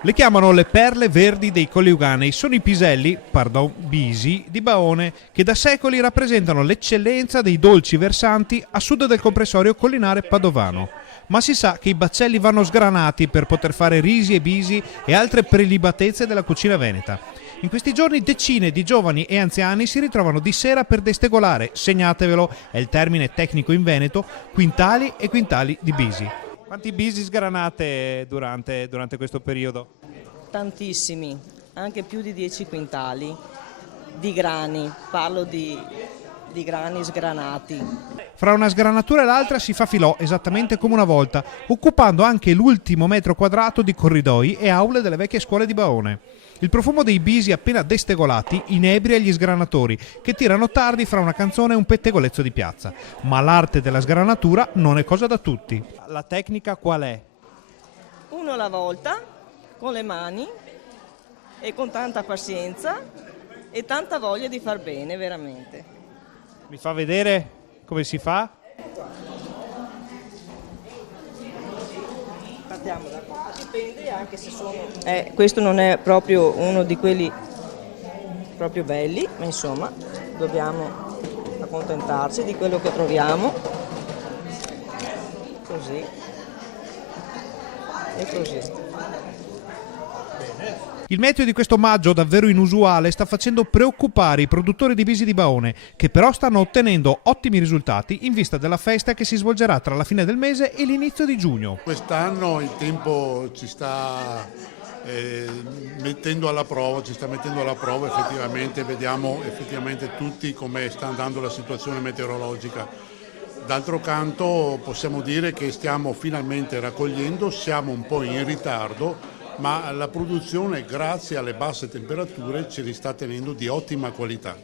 Le chiamano le perle verdi dei Colli Euganei, sono i piselli, pardon, bisi, di Baone, che da secoli rappresentano l'eccellenza dei dolci versanti a sud del comprensorio collinare padovano. Ma si sa che i baccelli vanno sgranati per poter fare risi e bisi e altre prelibatezze della cucina veneta. In questi giorni decine di giovani e anziani si ritrovano di sera per destegolare, segnatevelo, è il termine tecnico in Veneto, quintali e quintali di bisi. Quanti bisi sgranate durante questo periodo? Tantissimi, anche più di 10 quintali di grani, parlo di grani sgranati. Fra una sgranatura e l'altra si fa filò esattamente come una volta, occupando anche l'ultimo metro quadrato di corridoi e aule delle vecchie scuole di Baone. Il profumo dei bisi appena destegolati inebria gli sgranatori, che tirano tardi fra una canzone e un pettegolezzo di piazza. Ma l'arte della sgranatura non è cosa da tutti. La tecnica qual è? Uno alla volta, con le mani e con tanta pazienza e tanta voglia di far bene, veramente. Mi fa vedere come si fa? Partiamo da qua, dipende anche se sono... questo non è proprio uno di quelli proprio belli, ma insomma dobbiamo accontentarci di quello che troviamo. Così. E così. Il meteo di questo maggio davvero inusuale sta facendo preoccupare i produttori di bisi di Baone, che però stanno ottenendo ottimi risultati in vista della festa che si svolgerà tra la fine del mese e l'inizio di giugno. Quest'anno il tempo ci sta mettendo alla prova, effettivamente vediamo effettivamente tutti come sta andando la situazione meteorologica. D'altro canto possiamo dire che stiamo finalmente raccogliendo, siamo un po' in ritardo, ma la produzione grazie alle basse temperature ce li sta tenendo di ottima qualità.